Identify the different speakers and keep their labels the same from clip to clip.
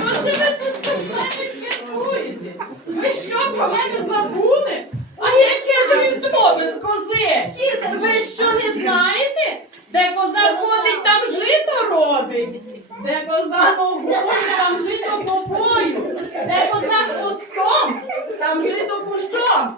Speaker 1: Просто ви тут святкуєте. Ви що про мене забули? А яке ж різдво без кози? Ви що не знаєте? Де коза ходить, там жито родить. Де коза ногою, там жито попою. Де коза хвостом, там жито кущом.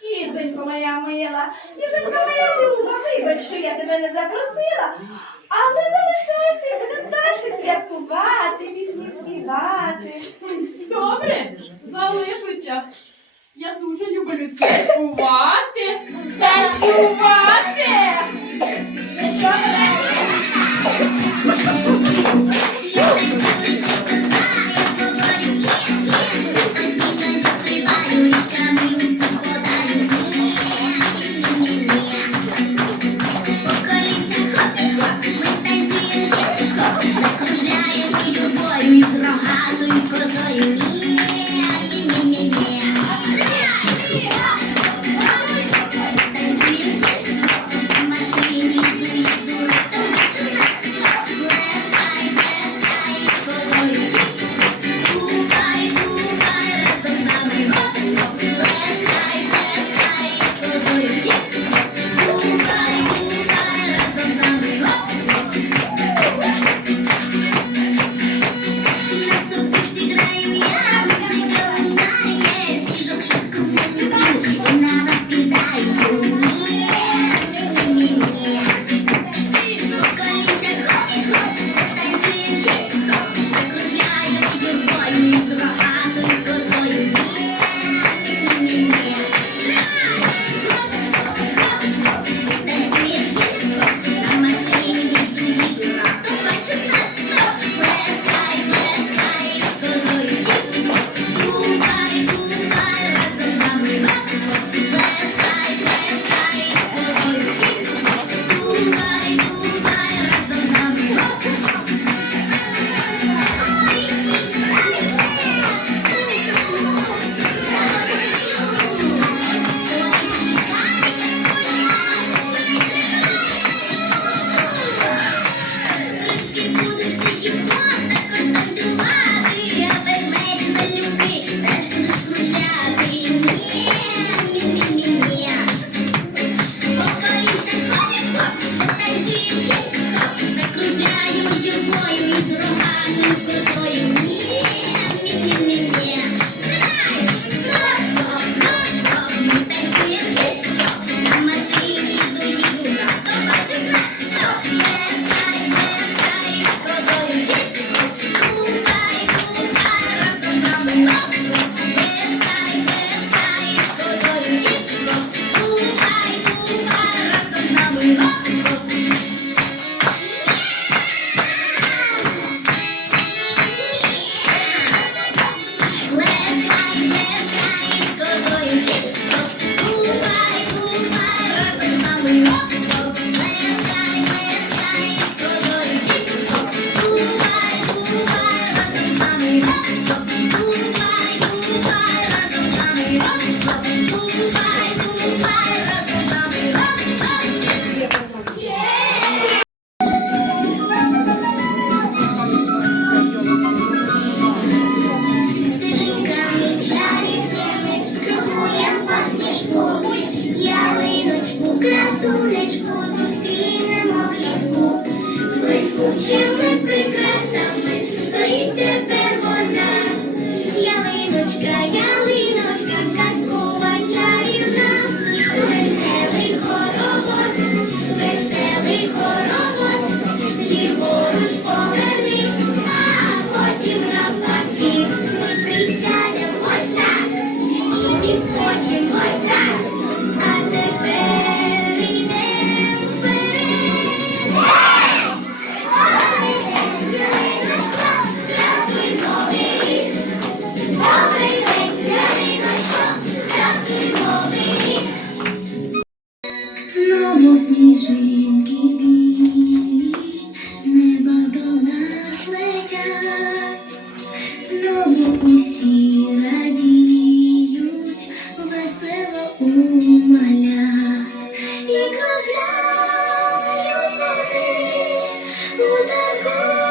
Speaker 2: Кізонько моя мила, кізонько моя люба, вибач, що я тебе не запросила,
Speaker 3: вони у танку